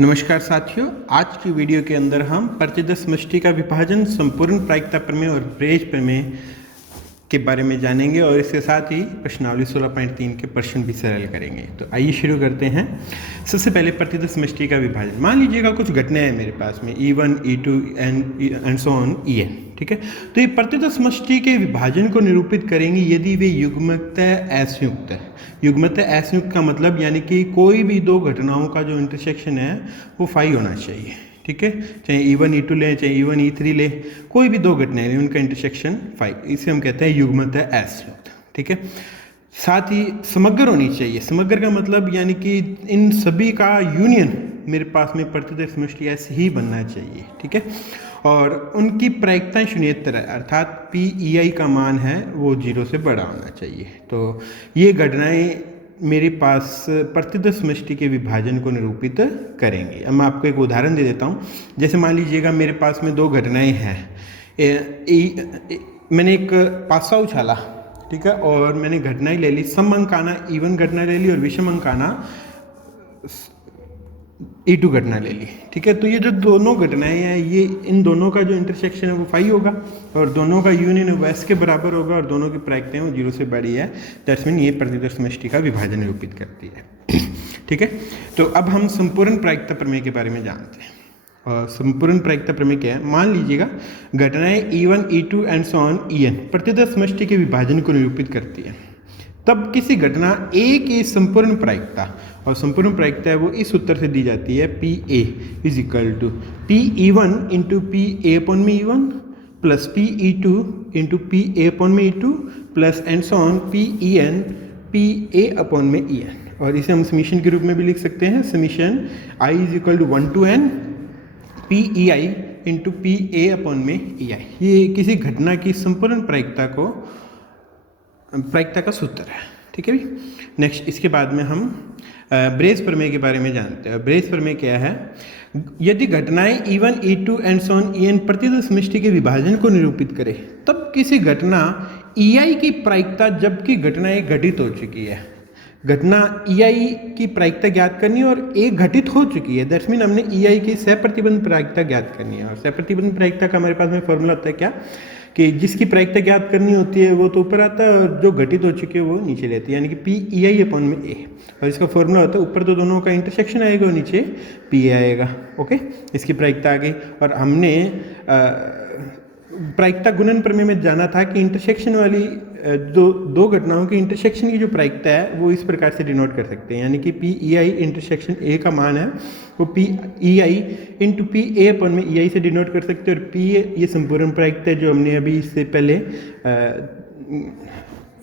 नमस्कार साथियों, आज की वीडियो के अंदर हम प्रतिदर्श समष्टि का विभाजन, संपूर्ण प्रायिकता प्रमेय और ब्रेज प्रमेय के बारे में जानेंगे और इसके साथ ही प्रश्नावली 16.3 के प्रश्न भी सरल करेंगे। तो आइए शुरू करते हैं। सबसे पहले प्रतिदर्श समष्टि का विभाजन। मान लीजिएगा कुछ घटनाएं हैं मेरे पास में E1, E2 and so on En, ठीक है। तो ये प्रतिदर्श समष्टि के विभाजन को निरूपित करेंगे यदि वे युग्मतः असंयुक्त है। युग्मतः असंयुक्त का मतलब यानी कि कोई भी दो घटनाओं का जो इंटरसेक्शन है वो फाई होना चाहिए, ठीक है। चाहे E1 E2 लें, चाहे E1 E3 लें, कोई भी दो घटनाएं लें, उनका इंटरसेक्शन फाई, इसे हम कहते हैं युग्मतः असंयुक्त, ठीक है। साथ ही समग्र होनी चाहिए। समग्र का मतलब यानी कि इन सभी का यूनियन मेरे पास में प्रतिदर्श समष्टि ऐसे ही बनना चाहिए, ठीक है। और उनकी प्रायिकताएं शून्येतर है, अर्थात PEI का मान है वो 0 से बड़ा होना चाहिए। तो ये घटनाएं मेरे पास प्रतिदर्श समष्टि के विभाजन को निरूपित करेंगे। अब मैं आपको एक उदाहरण दे देता हूँ। जैसे मान लीजिएगा मेरे पास में दो घटनाएं हैं। मैंने एक पासा उछाला, ठीक है, और मैंने घटनाएं ले ली। सम अंकाना E1 घटना ले ली और विषम अंकाना E2 घटना ले ली, ठीक है। तो ये जो दोनों घटनाएं हैं, ये इन दोनों का जो इंटरसेक्शन है वो फाई होगा और दोनों का यूनियन वो एस के बराबर होगा और दोनों की प्रायिकताएं वो 0 से बड़ी है। दैट्स मीन ये प्रतिदर्श समष्टि का विभाजन निरूपित करती है, ठीक है। तो अब हम संपूर्ण प्रायिकता प्रमेय के बारे में जानते हैं। और संपूर्ण प्रायिकता प्रमेय क्या है? मान लीजिएगा घटनाएं E1, E2 and so on En प्रतिदर्श समष्टि के विभाजन को निरूपित करती है। तब किसी घटना A की संपूर्ण प्रायिकता, और संपूर्ण प्रायिकता है वो इस उत्तर से दी जाती है, PA is equal to PE1 into PA upon में E1 plus PE2 into PA upon में E2 plus and so on PEN PA upon में En। और इसे हम समीशन के रूप में भी लिख सकते हैं। Summation I is equal to 1 to n PEI into PA upon में EI। ये किसी घटना की संपूर्ण प्रायिकता का सूत्र है, ठीक है भी। नेक्स्ट, इसके बाद में हम ब्रेज प्रमेय के बारे में जानते हैं। ब्रेज प्रमेय क्या है? यदि घटनाएं E1, E2 and so on En प्रतिदर्श समष्टि के विभाजन को निरूपित करे, तब किसी घटना EI की प्रायिकता, जबकि घटनाएं घटित हो चुकी है। घटना EI की प्रायिकता ज्ञात करनी है और एक घटित हो चुकी है। दैट्स मीन हमने EI की सहप्रतिबंध प्रायिकता ज्ञात करनी है। और सहप्रतिबंध प्रायिकता का हमारे पास में फॉर्मूला होता है क्या, कि जिसकी प्रायिकता ज्ञात करनी होती है वो तो ऊपर आता है और जो घटित हो चुकी है वो नीचे रहती है, यानी कि PEI अपॉन में A। और इसका फॉर्मूला होता है ऊपर तो दोनों का इंटरसेक्शन आएगा और नीचे PA आएगा, ओके। इसकी प्रायिकता आ गई। और हमने प्रायिकता गुणन प्रमेय में जाना था कि इंटरसेक्शन वाली दो घटनाओं की इंटरसेक्शन की जो प्रायिकता है वो इस प्रकार से डिनोट कर सकते हैं, यानी कि PEI इंटरसेक्शन A का मान है वो PEI इंटू PA अपन में EI से डिनोट कर सकते हैं। और PA ये संपूर्ण प्रायिकता है जो हमने अभी इससे पहले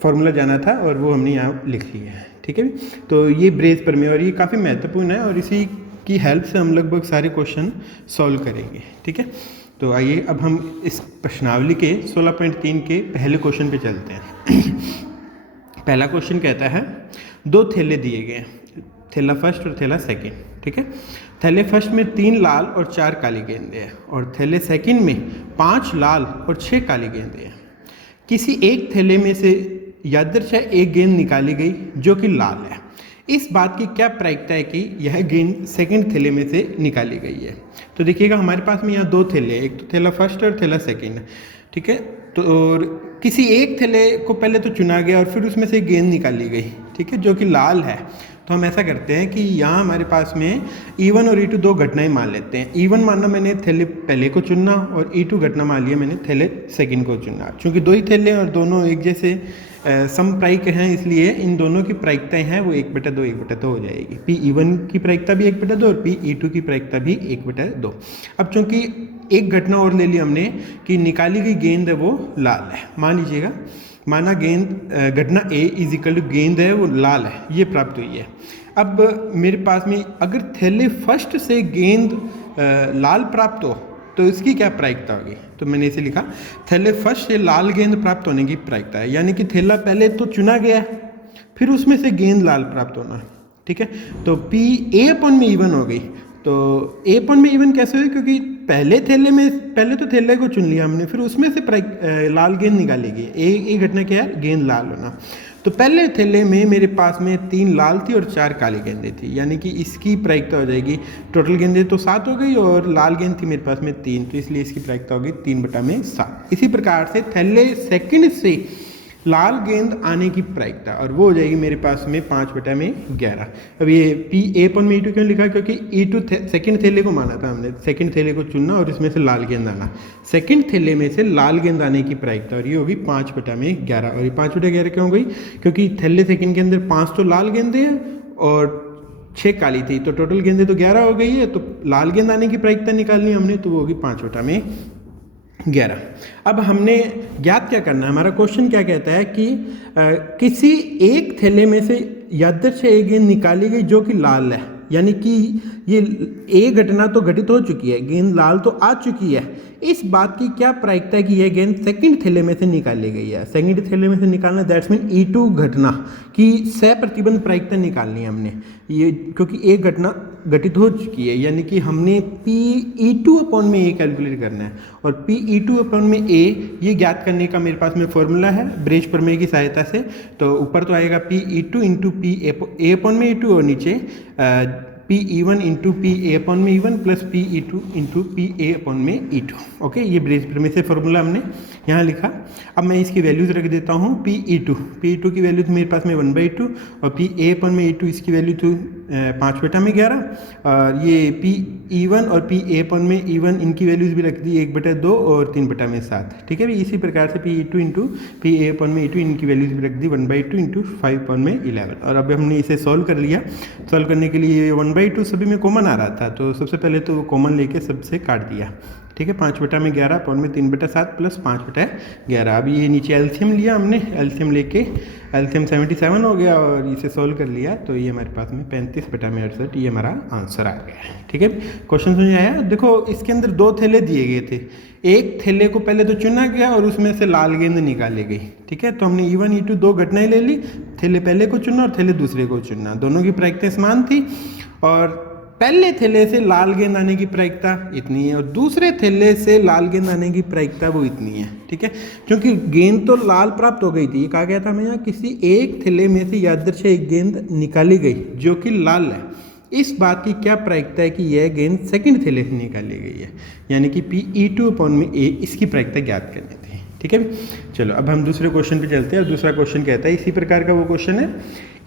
फॉर्मूला जाना था और वो हमने यहाँ लिख लिया है, ठीक है। तो ये ब्रेज प्रमेय और ये काफ़ी महत्वपूर्ण है और इसी की हेल्प से हम लगभग सारे क्वेश्चन सॉल्व करेंगे, ठीक है। तो आइए अब हम इस प्रश्नावली के 16.3 के पहले क्वेश्चन पे चलते हैं। पहला क्वेश्चन कहता है दो थैले दिए गए, थैला फर्स्ट और थैला सेकंड, ठीक है। थैले फर्स्ट में 3 लाल और 4 काली गेंदें हैं और थैले सेकंड में 5 लाल और 6 काली गेंदें हैं। किसी एक थैले में से यादृच्छा एक गेंद निकाली गई जो कि लाल है। इस बात की क्या प्रायिकता है कि यह गेंद सेकंड थैले में से निकाली गई है? तो देखिएगा हमारे पास में यहाँ दो थैले हैं, एक तो थैला फर्स्ट और थैला सेकंड, ठीक है। तो और किसी एक थैले को पहले तो चुना गया और फिर उसमें से गेंद निकाली गई, ठीक है, जो कि लाल है। तो हम ऐसा करते हैं कि यहाँ हमारे पास में E1 और E2 दो घटनाएं मान लेते हैं। E1 मानना मैंने थैले पहले को चुनना और E2 घटना मान लिया मैंने थैले सेकंड को चुनना। चूँकि दो ही थैले और दोनों एक जैसे समप्रायिक हैं, इसलिए इन दोनों की प्रायिकताएं हैं वो 1/2 1/2 हो जाएगी। PE1 की प्रायिकता भी 1/2 और PE2 की प्रायिकता भी 1/2। अब चूँकि एक घटना और ले ली हमने कि निकाली गई गेंद है वो लाल है। मान लीजिएगा, माना गेंद घटना A इज इक्वल टू गेंद है वो लाल है, ये प्राप्त हुई है। अब मेरे पास में अगर थैले फर्स्ट से गेंद लाल प्राप्त हो तो इसकी क्या प्रायिकता होगी? तो मैंने इसे लिखा थैले फर्स्ट से लाल गेंद प्राप्त होने की प्रायिकता है, यानी कि थैला पहले तो चुना गया फिर उसमें से गेंद लाल प्राप्त होना, ठीक है। तो PA अपॉन में E1 हो गई। तो A अपॉन में E1 कैसे हुई? क्योंकि पहले तो थैले को चुन लिया हमने, फिर उसमें से लाल गेंद निकाली गई। एक घटना क्या है? गेंद लाल होना। तो पहले थैले में मेरे पास में 3 लाल थी और 4 काली गेंदें थी, यानी कि इसकी प्रायिकता हो जाएगी, टोटल गेंदें तो 7 हो गई और लाल गेंद थी मेरे पास में 3, तो इसलिए इसकी प्रायिकता होगी 3/7। इसी प्रकार से थैले सेकंड से लाल गेंद आने की प्रायिकता, और वो हो जाएगी मेरे पास में 5/11। अब ये P(A)/E2 क्यों लिखा, क्योंकि E2 सेकंड थैले को माना था हमने, सेकंड थैले को चुनना और इसमें से लाल गेंद आना, सेकंड थैले में से लाल गेंद आने की प्रायिकता, और ये होगी 5/11। और ये 5/11 क्यों हो गई, क्योंकि थैले सेकंड के अंदर 5 तो लाल गेंदें हैं और 6 काली थी, तो टोटल गेंदें तो 11 हो गई है, तो लाल गेंद आने की प्रायिकता निकालनी हमने, तो वो होगी 5/11। अब हमने ज्ञात क्या करना है, हमारा क्वेश्चन क्या कहता है कि किसी एक थैले में से यादृच्छिक एक गेंद निकाली गई जो कि लाल है, यानी कि ये एक घटना तो घटित हो चुकी है, गेंद लाल तो आ चुकी है, इस बात की क्या प्रायिकता है कि यह गेंद सेकंड थैले में से निकाली गई है। सेकंड थैले में से निकालना दैट्स मीन E2 घटना की सहप्रतिबंध प्रायिकता निकालनी है हमने, ये क्योंकि एक घटना घटित हो चुकी है, यानी कि हमने Pe2/A कैलकुलेट करना है, और Pe2/A ये ज्ञात करने का मेरे पास में फॉर्मूला है ब्रेज प्रमेय की सहायता से। तो ऊपर तो आएगा Pe2 × P(A)/E2 और नीचे Pe1 × P(A)/E1 plus Pe2 × P(A)/E2। Okay, ये ब्रेज प्रमेय से फॉर्मूला हमने यहाँ लिखा। अब मैं इसकी वैल्यूज रख देता हूँ। Pe2 की वैल्यू मेरे पास में 1/2 और P(A)/E2 इसकी वैल्यू तो 5/11, और ये Pe1 और P(A)/E1 इनकी वैल्यूज भी रख दी 1/2 और 3/7। ठीक है भी, इसी प्रकार से Pe2 × P(A)/E2 इनकी वैल्यूज भी रख दी 1/2 × 5/11। और अब हमने इसे सॉल्व कर लिया। सॉल्व करने के लिए 1/2 सभी में कॉमन आ रहा था, तो सबसे पहले तो कॉमन लेके सबसे काट दिया। ठीक है, 5/11 3/7 प्लस 5/11। अब ये नीचे एलसीएम लिया हमने, एलसीएम लेके एलसीएम 77 हो गया और इसे सॉल्व कर लिया, तो ये हमारे पास में 35/68 ये हमारा आंसर आ गया। ठीक है, क्वेश्चन समझ आया। देखो इसके अंदर 2 थैले दिए गए थे, एक थैले को पहले तो चुना गया और उसमें से लाल गेंद निकाली गई। ठीक है, तो हमने E1 E2 2 घटनाएं ले ली, थैले पहले को चुना और थैले दूसरे को चुना, दोनों की प्रायिकता समान थी, और पहले थैले से लाल गेंद आने की प्रायिकता इतनी है और दूसरे थैले से लाल गेंद आने की प्रायिकता वो इतनी है। ठीक है, क्योंकि गेंद तो लाल प्राप्त हो गई थी, ये कहा गया था हमें यहाँ किसी एक थैले में से यादृच्छिक एक गेंद निकाली गई जो कि लाल है, इस बात की क्या प्रायिकता है कि यह गेंद सेकंड थैले से निकाली गई है, यानी कि Pe2/A इसकी प्रायिकता ज्ञात करनी थी। ठीक है, चलो अब हम दूसरे क्वेश्चन पे चलते हैं। और दूसरा क्वेश्चन कहता है, इसी प्रकार का वो क्वेश्चन है,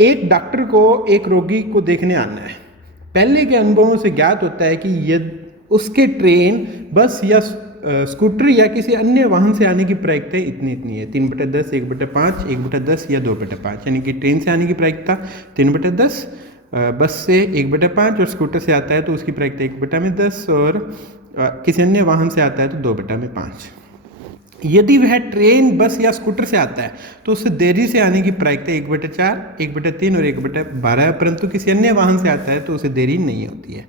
एक डॉक्टर को एक रोगी को देखने आना है, पहले के अनुभवों से ज्ञात होता है कि यदि उसके ट्रेन, बस या स्कूटर या किसी अन्य वाहन से आने की प्रायिकता इतनी है, 3/10, 1/5, 1/10 या 2/5, यानी कि ट्रेन से आने की प्रायिकता 3/10, बस से 1/5 और स्कूटर से आता है तो उसकी प्रायिकता 1/10 और किसी अन्य वाहन से आता है तो 2/5। यदि वह ट्रेन, बस या स्कूटर से आता है तो उससे देरी से आने की प्रायिकता 1/4, 1/3 और 1/12, परंतु किसी अन्य वाहन से आता है तो उसे देरी नहीं होती है।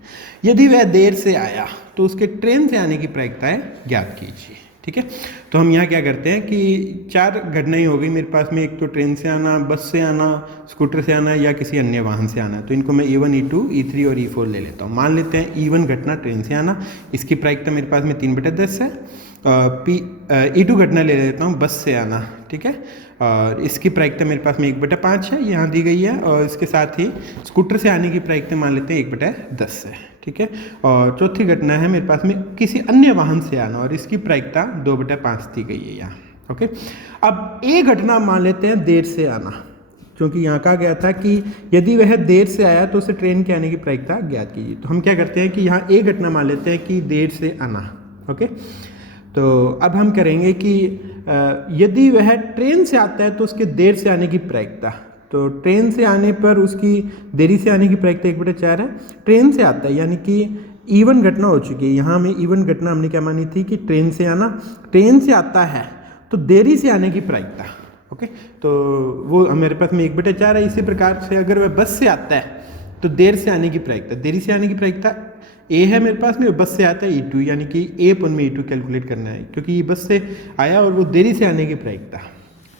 यदि वह देर से आया तो उसके ट्रेन से आने की प्रायिकताएं ज्ञात कीजिए। ठीक है, तो हम यहाँ क्या करते हैं कि 4 घटनाएं हो गई मेरे पास में, एक तो ट्रेन से आना, बस से आना, स्कूटर से आना या किसी अन्य वाहन से आना, तो इनको मैं E1 E2 E3 और E4 ले लेता हूँ। मान लेते हैं E1 घटना ट्रेन से आना, इसकी प्रायिकता मेरे पास में 3/10 है। E2 घटना ले लेता हूँ बस से आना। ठीक है, और इसकी प्रायिकता मेरे पास में 1/5 है, यहाँ दी गई है, और इसके साथ ही स्कूटर से आने की प्रायिकता मान लेते हैं 1/10 है। ठीक है, और चौथी घटना है मेरे पास में किसी अन्य वाहन से आना, और इसकी प्रायिकता 2/5 दी गई है यहाँ। ओके, अब एक घटना मान लेते हैं देर से आना, क्योंकि यहाँ कहा गया था कि यदि वह देर से आया तो उसे ट्रेन के आने की प्रायिकता ज्ञात कीजिए। तो हम क्या करते हैं कि यहाँ एक घटना मान लेते हैं कि देर से आना। ओके, तो अब हम करेंगे कि यदि वह ट्रेन से आता है तो उसके देर से आने की प्रायिकता, तो ट्रेन से आने पर उसकी देरी से आने की प्रायिकता 1/4 है। ट्रेन से आता है यानी कि E1 घटना हो चुकी है, यहाँ हमें E1 घटना हमने क्या मानी थी कि ट्रेन से आना, ट्रेन से आता है तो देरी से आने की प्रायिकता। ओके, तो वो मेरे पास में 1/4 है। इसी प्रकार से अगर वह बस से आता है तो देर से आने की प्रायिकता, देरी से आने की प्रायिकता ए है मेरे पास में, बस से आता है E2, यानी कि A/E2 कैलकुलेट करना है, क्योंकि ये बस से आया और वो देरी से आने की प्रायिकता।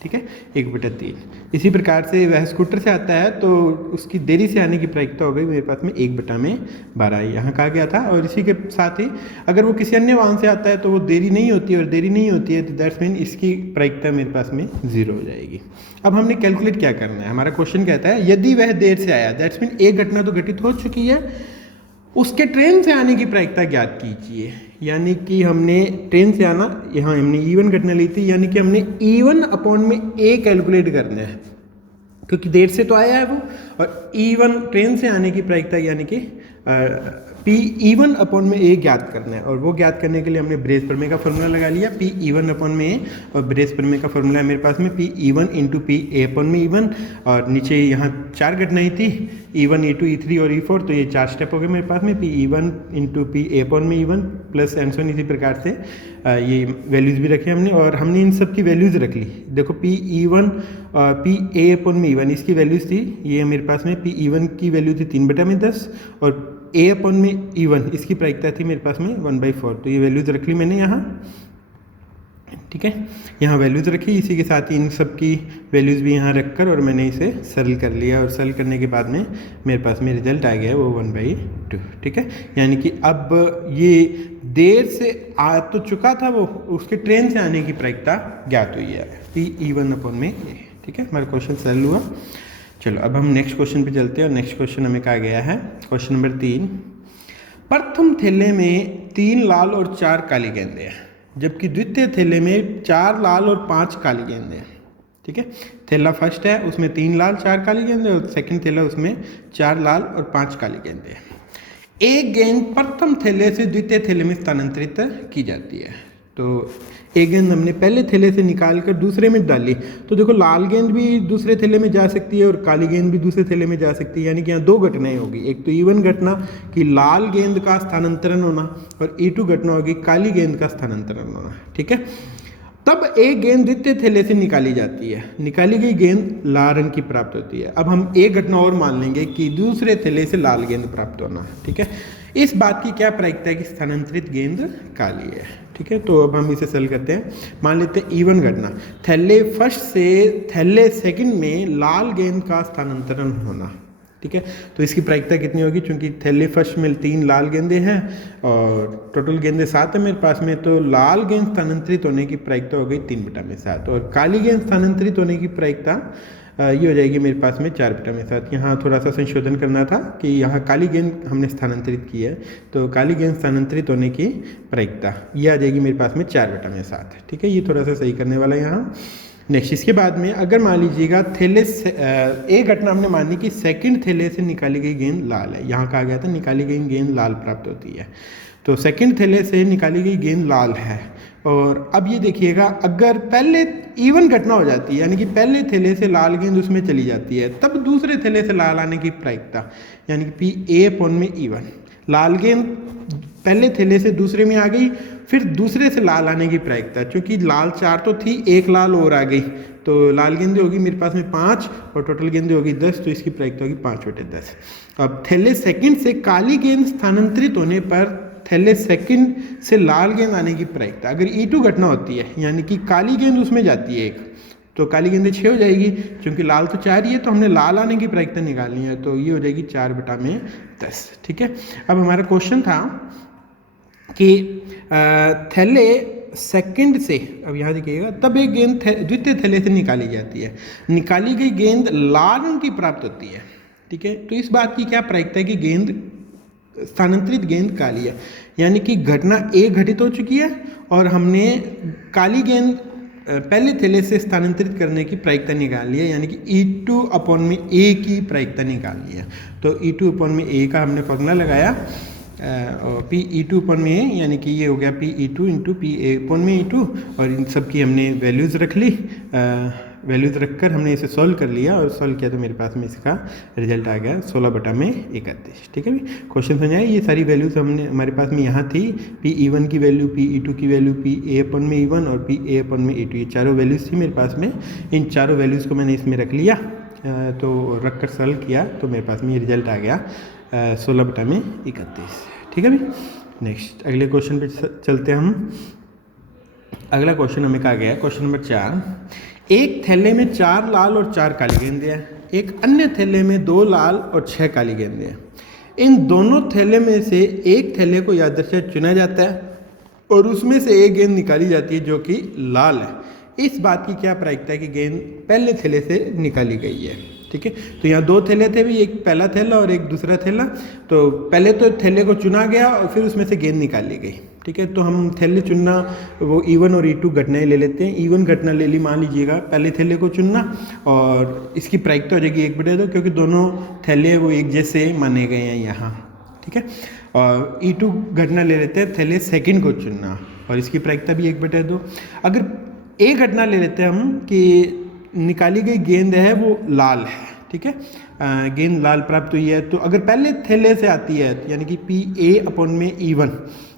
ठीक है, 1/3। इसी प्रकार से वह स्कूटर से आता है तो उसकी देरी से आने की प्रायिकता हो गई मेरे पास में 1/12 यहाँ कहा गया था। और इसी के साथ ही अगर वो किसी अन्य वाहन से आता है तो वो देरी नहीं होती है, और देरी नहीं होती है तो दैट्स मीन इसकी प्रायिकता मेरे पास में 0 हो जाएगी। अब हमने कैलकुलेट क्या करना है, हमारा क्वेश्चन कहता है यदि वह देर से आया, दैट्स मीन एक घटना तो घटित हो चुकी है, उसके ट्रेन से आने की प्रायिकता ज्ञात कीजिए। यानी कि हमने ट्रेन से आना, यहाँ हमने E1 घटना ली थी, यानी कि हमने E1 अपॉन में A कैलकुलेट करना है, क्योंकि देर से तो आया है वो, और E1 ट्रेन से आने की प्रायिकता यानी कि P(E1) अपॉन में A ज्ञात करना है। और वो ज्ञात करने के लिए हमने ब्रेस प्रमेय का फॉर्मूला लगा लिया, P(E1) अपॉन में A, और ब्रेस प्रमेय का फॉर्मूला है मेरे पास में P(E1) इंटू P(A) अपॉन में E1। और नीचे यहाँ 4 घटनाएं थी, E1, E2, E3 और E4, तो ये 4 स्टेप हो गए मेरे पास में, P(E1) इंटू P(A) अपॉन में E1 plus and so on. इसी प्रकार से ये वैल्यूज़ भी रखे हमने, और हमने इन सब की वैल्यूज़ रख ली। देखो P(E1) P(A) अपॉन में E1 इसकी वैल्यूज़ थी, ये मेरे पास में P(E1) की वैल्यू थी 3/10, और A अपॉन में E1 इसकी प्रायिकता थी मेरे पास में 1/4। तो ये वैल्यूज़ रख ली मैंने यहाँ, ठीक है, यहाँ वैल्यूज़ रखी। इसी के साथ ही इन सब की वैल्यूज़ भी यहाँ रखकर और मैंने इसे सरल कर लिया, और सरल करने के बाद में मेरे पास में रिजल्ट आ गया वो 1/2, ठीक है। यानी कि अब ये देर से आ तो चुका था वो, उसके ट्रेन से आने की प्रायिकता ज्ञात हुई है, P(E1) अपॉन में A, ठीक है। हमारा क्वेश्चन सरल हुआ। चलो अब हम नेक्स्ट क्वेश्चन पे चलते हैं, और नेक्स्ट क्वेश्चन हमें कहा गया है क्वेश्चन नंबर 3। प्रथम थैले में 3 लाल और 4 काली गेंदें हैं, जबकि द्वितीय थैले में 4 लाल और 5 काली गेंदें हैं, ठीक है। थैला फर्स्ट है, उसमें 3 लाल 4 काली गेंदें, और सेकंड थैला उसमें 4 लाल और 5 काली गेंदें हैं। एक गेंद प्रथम थैले से द्वितीय थैले में स्थानांतरित की जाती है। तो एक गेंद हमने पहले थैले से निकाल कर दूसरे में डाली, तो देखो लाल गेंद भी दूसरे थैले में जा सकती है और काली गेंद भी दूसरे थैले में जा सकती है। यानी कि यहाँ 2 घटनाएं होगी, एक तो E1 घटना कि लाल गेंद का स्थानांतरण होना, और E2 घटना होगी काली गेंद का स्थानांतरण होना, ठीक है। तब एक गेंद द्वितीय थैले से निकाली जाती है, निकाली गई गेंद लाल रंग की प्राप्त होती है। अब हम एक घटना और मान लेंगे कि दूसरे थैले से लाल गेंद प्राप्त होना, ठीक है। इस बात की क्या प्रायिकता है कि स्थानांतरित गेंद काली है, ठीक है। तो अब हम इसे सरल करते हैं। मान लेते हैं E1 घटना, थैले फर्स्ट से थैले सेकंड में लाल गेंद का स्थानांतरण होना, ठीक है। तो इसकी प्रायिकता कितनी होगी, चूंकि थैले फर्स्ट में 3 लाल गेंदें हैं और टोटल गेंदें 7 है मेरे पास में, तो लाल गेंद स्थानांतरित होने की प्रायिकता हो गई 3/7, और काली गेंद स्थानांतरित होने की प्रायिकता ये हो जाएगी मेरे पास में 4/7। यहाँ थोड़ा सा संशोधन करना था कि यहाँ काली गेंद हमने स्थानांतरित की है, तो काली गेंद स्थानांतरित होने की प्रायिकता ये आ जाएगी मेरे पास में 4/7, ठीक है। ये थोड़ा सा सही करने वाला है यहाँ। नेक्स्ट इसके बाद में अगर मान लीजिएगा थैले से एक घटना हमने मानी कि सेकंड थैले से निकाली गई गेंद लाल है, यहाँ कहा गया था निकाली गई गेंद लाल प्राप्त होती है, तो सेकंड थैले से निकाली गई गेंद लाल है। और अब ये देखिएगा अगर पहले E1 घटना हो जाती है, यानी कि पहले थैले से लाल गेंद उसमें चली जाती है, तब दूसरे थैले से लाल आने की प्रायिकता यानी कि P(A) अपॉन में E1, लाल गेंद पहले थैले से दूसरे में आ गई, फिर दूसरे से लाल आने की प्रायिकता, क्योंकि लाल 4 तो थी, एक लाल और आ गई, तो लाल गेंदें होगी मेरे पास में 5 और टोटल गेंदें होगी 10, तो इसकी प्रायिकता होगी 5/10। अब थैले सेकंड से काली गेंद स्थानांतरित होने पर थैले सेकंड से लाल गेंद आने की प्रायिकता, अगर E2 घटना होती है यानी कि काली गेंद उसमें जाती है एक, तो काली गेंदें 6 हो जाएगी, क्योंकि लाल तो 4 ही है, तो हमने लाल आने की प्रायिकता निकालनी है, तो ये हो जाएगी 4/10, ठीक है। अब हमारा क्वेश्चन था कि थैले सेकंड से, अब यहाँ देखिएगा, तब एक गेंद द्वितीय थैले से निकाली जाती है, निकाली गई गेंद लाल रंग की प्राप्त होती है, ठीक है। तो इस बात की क्या प्रायिकता है कि गेंद स्थानांतरित गेंद काली है, यानी कि घटना A घटित हो चुकी है और हमने काली गेंद पहले थैले से स्थानांतरित करने की प्रायिकता निकाल ली है, यानी कि E2 अपॉन में A की प्रायिकता निकाल ली है। तो E2 अपॉन में A का हमने फॉर्मूला लगाया, और P(E2) अपॉन में A, यानी कि ये हो गया P(E2) इंटू P(A) अपॉन में E2, और इन सब की हमने वैल्यूज़ रख ली, वैल्यूज़ रखकर हमने इसे सॉल्व कर लिया, और सॉल्व किया तो मेरे पास में इसका रिजल्ट आ गया 16/31, ठीक है। भी क्वेश्चन समझ आए, ये सारी वैल्यूज़ हमने हमारे पास में यहाँ थी, P(E1) की वैल्यू, P(E2) की वैल्यू, P(A) अपॉन में E1 और P(A) अपॉन में E2, ये चारों वैल्यूज़ थी मेरे पास में। इन चारों वैल्यूज़ को मैंने इसमें रख लिया, तो रख कर सॉल्व किया तो मेरे पास में ये रिजल्ट आ गया 16/31, ठीक है भी। नेक्स्ट अगले क्वेश्चन पे चलते हैं हम। अगला क्वेश्चन हमें कहा गया क्वेश्चन नंबर 4, एक थैले में 4 लाल और 4 काली गेंदें हैं, एक अन्य थैले में 2 लाल और 6 काली गेंदें हैं। इन दोनों थैले में से एक थैले को यादृच्छिक चुना जाता है और उसमें से एक गेंद निकाली जाती है जो कि लाल है। इस बात की क्या प्रायिकता है कि गेंद पहले थैले से निकाली गई है। ठीक है, तो यहाँ 2 थैले थे भी, एक पहला थैला और एक दूसरा थैला। तो पहले तो थैले को चुना गया और फिर उसमें से गेंद निकाली गई। ठीक है, तो हम थैले चुनना वो E1 और E2 घटनाएं ले लेते हैं। E1 घटना ले ली, मान लीजिएगा पहले थैले को चुनना, और इसकी प्रायिकता हो जाएगी 1/2, क्योंकि दोनों थैले वो एक जैसे माने गए हैं यहाँ। ठीक है, और E2 घटना ले लेते हैं थैले सेकंड को चुनना, और इसकी प्रायिकता भी 1/2। अगर एक घटना ले लेते हैं हम कि निकाली गई गेंद है वो लाल है। ठीक है, गेंद लाल प्राप्त हुई है, तो अगर पहले थैले से आती है यानी कि PA/E1,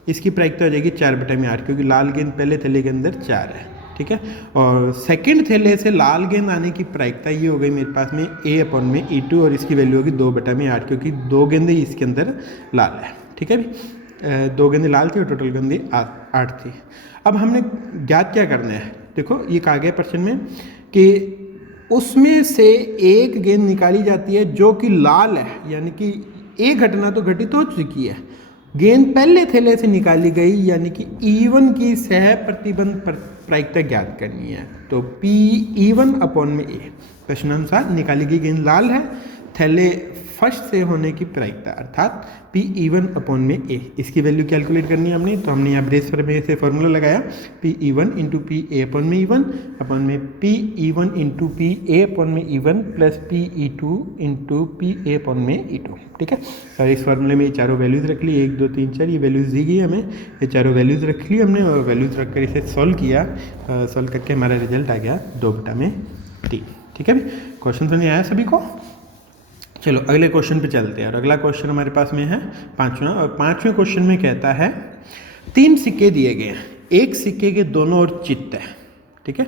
इसकी प्रायिकता हो जाएगी 4/8, क्योंकि लाल गेंद पहले थैले के अंदर 4 है। ठीक है, और सेकंड थैले से लाल गेंद आने की प्रायिकता ये हो गई मेरे पास में A/E2, और इसकी वैल्यू होगी 2/8, क्योंकि 2 गेंदें इसके अंदर लाल है। ठीक है, भी 2 गेंदें लाल थी और टोटल गेंदें 8 थी। अब हमने ज्ञात क्या करना है, देखो ये कहा गया प्रश्न में कि उसमें से एक गेंद निकाली जाती है जो कि लाल है, यानी कि एक घटना तो घटित हो चुकी है, गेंद पहले थैले से निकाली गई, यानी कि E1 की सह प्रतिबंध प्रायिकता ज्ञात करनी है। तो PE1/A, प्रश्नानुसार निकाली गई गेंद लाल है, थैले फर्स्ट से होने की प्रायिकता अर्थात PE1/A, इसकी वैल्यू कैलकुलेट करनी है हमने। तो हमने यहाँ ब्रेस पर में से फॉर्मूला लगाया, PE1 × PA/E1 अपन में PE1 × PA/E1 plus PE2 × PA/E2। ठीक है, और इस फॉर्मूले में ये चारों वैल्यूज़ रख ली, 1 2 3 4 ये वैल्यूज़ दी गई हमें, ये चारों वैल्यूज़ रख ली हमने, और वैल्यूज़ रख कर इसे सॉल्व किया, सॉल्व करके हमारा रिजल्ट आ गया 2/3। ठीक है, क्वेश्चन समझ आया सभी को? चलो अगले क्वेश्चन पे चलते हैं, और अगला क्वेश्चन हमारे पास में है 5वां, और 5वें क्वेश्चन में कहता है 3 सिक्के दिए गए हैं, एक सिक्के के दोनों ओर चित्त है। ठीक है,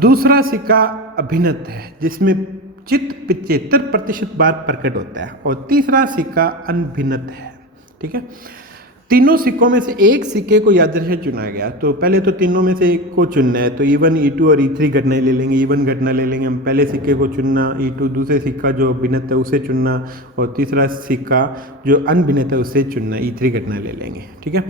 दूसरा सिक्का अभिन्नत है जिसमें चित्त 75% बार प्रकट होता है, और तीसरा सिक्का अनभिन्नत है। ठीक है, तीनों सिक्कों में से एक सिक्के को यादृच्छिक चुना गया। तो पहले तो तीनों में से एक को चुनना है, तो E1 E2 और E3 घटनाएं ले लेंगे। E1 घटना ले लेंगे हम, पहले सिक्के को चुनना, E2 दूसरे सिक्का जो भिन्नत है उसे चुनना, और तीसरा सिक्का जो अनभिन्नत है उसे चुनना, E3 घटना ले लेंगे। ठीक है,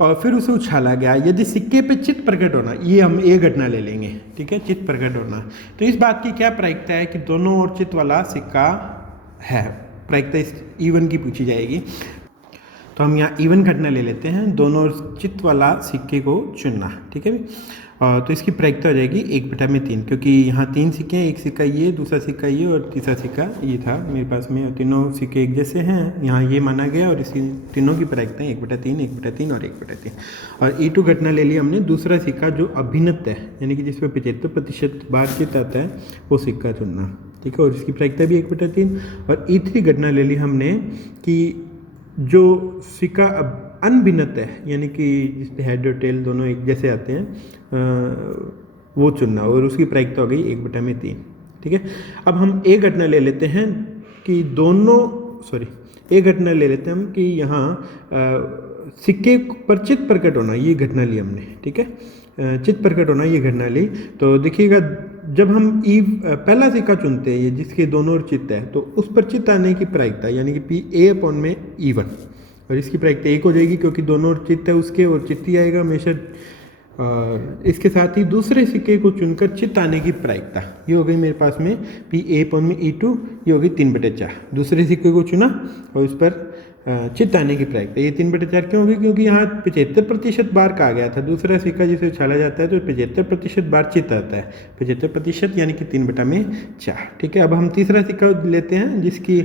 और फिर उसे उछाला गया। यदि सिक्के पे चित्त प्रकट होना, ये हम एक घटना ले लेंगे। ठीक है, चित्त प्रकट होना, तो इस बात की क्या प्रायिकता है कि दोनों ओर चित्त वाला सिक्का है, प्रायिकता इस E1 की पूछी जाएगी। तो हम यहाँ E1 घटना ले लेते हैं, दोनों ओर चित्त वाला सिक्के को चुनना। ठीक है, तो इसकी प्रायिकता हो जाएगी 1/3, क्योंकि यहाँ 3 सिक्के हैं, एक सिक्का ये, दूसरा सिक्का ये और तीसरा सिक्का ये था मेरे पास में, और तीनों सिक्के एक जैसे हैं, यहाँ ये माना गया, और इसी तीनों की प्रायिकता 1/3, 1/3 और 1/3। और E2 घटना ले लिया हमने, दूसरा सिक्का जो अभिन्नत है, यानी कि जिसमें 75% बार चित्त आता है, वो सिक्का चुनना। ठीक है, और इसकी प्रायिकता भी 1/3। और E3 घटना ले ली हमने कि जो सिक्का अनभिन्नत है, यानी कि जिसमें हेड और टेल दोनों एक जैसे आते हैं, वो चुनना, और उसकी प्रायिकता हो गई 1/3। ठीक है, अब हम एक घटना ले लेते हैं कि एक घटना ले लेते हैं हम कि यहाँ सिक्के पर चित्त प्रकट होना, ये घटना ली हमने। ठीक है, चित्त प्रकट होना ये घटना ली। तो देखिएगा जब हम पहला सिक्का चुनते हैं, ये जिसके दोनों ओर चित्त है, तो उस पर चित्त आने की प्रायिकता यानी कि PA/E1, और इसकी प्रायिकता 1 हो जाएगी, क्योंकि दोनों ओर चित्त है उसके, और चित्त ही आएगा हमेशा। और इसके साथ ही दूसरे सिक्के को चुनकर चित्त आने की प्रायिकता ये हो गई मेरे पास में PA/E2, ये होगी 3/4। दूसरे सिक्के को चुना और उस पर चित्त आने की प्रायिकता ये 3/4 क्यों होगी, क्योंकि यहाँ 75% बार कहा गया था। दूसरा सिक्का जिसे उछाला जाता है तो 75% बार चित्त आता है, 75% यानी कि 3/4। ठीक है, अब हम तीसरा सिक्का लेते हैं जिसकी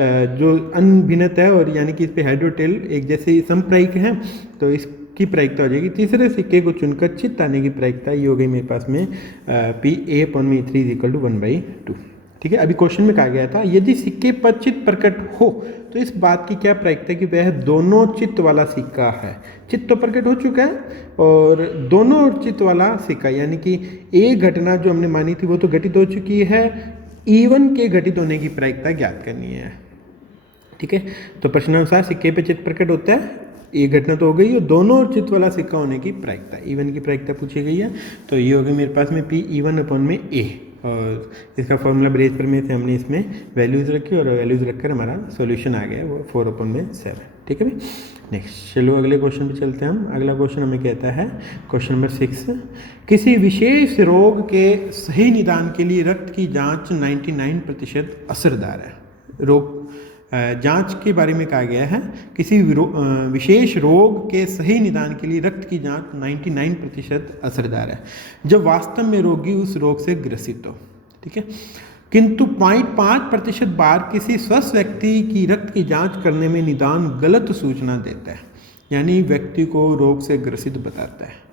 जो अनभिन्नत है, और यानी कि इस पर हेड और टेल एक जैसे समप्रायिक हैं, तो इसकी प्रायिकता हो जाएगी तीसरे सिक्के को चुनकर चित्त आने की प्रायिकता ये हो गई मेरे पास में PA/E3 = 1/2। ठीक है, अभी क्वेश्चन में कहा गया था यदि सिक्के पर चित्त प्रकट हो तो इस बात की क्या प्रायिकता है कि वह दोनों चित्त वाला सिक्का है। चित्त तो प्रकट हो चुका है, और दोनों चित्त वाला सिक्का यानी कि एक घटना जो हमने मानी थी वो तो घटित हो चुकी है, E1 के घटित होने की प्रायिकता ज्ञात करनी है। ठीक है, तो प्रश्नानुसार सिक्के पे चित्त प्रकट होता है ये घटना तो हो गई और दोनों चित्त वाला सिक्का होने की प्रायिकता, इवन की प्रायिकता पूछी गई है। तो ये हो गई मेरे पास में पी इवन अपॉन में ए, और इसका फॉर्मूला ब्रेस पर में से हमने इसमें वैल्यूज़ रखी और वैल्यूज़ रखकर हमारा सॉल्यूशन आ गया वो 4/7। ठीक है भाई। नेक्स्ट चलो अगले क्वेश्चन पे चलते हैं हम। अगला क्वेश्चन हमें कहता है क्वेश्चन नंबर 6, किसी विशेष रोग के सही निदान के लिए रक्त की जांच 99% असरदार है। रोग जांच के बारे में कहा गया है, किसी विशेष रोग के सही निदान के लिए रक्त की जांच 99% असरदार है जब वास्तव में रोगी उस रोग से ग्रसित हो। ठीक है, किंतु 0.5% बार किसी स्वस्थ व्यक्ति की रक्त की जांच करने में निदान गलत सूचना देता है, यानी व्यक्ति को रोग से ग्रसित बताता है।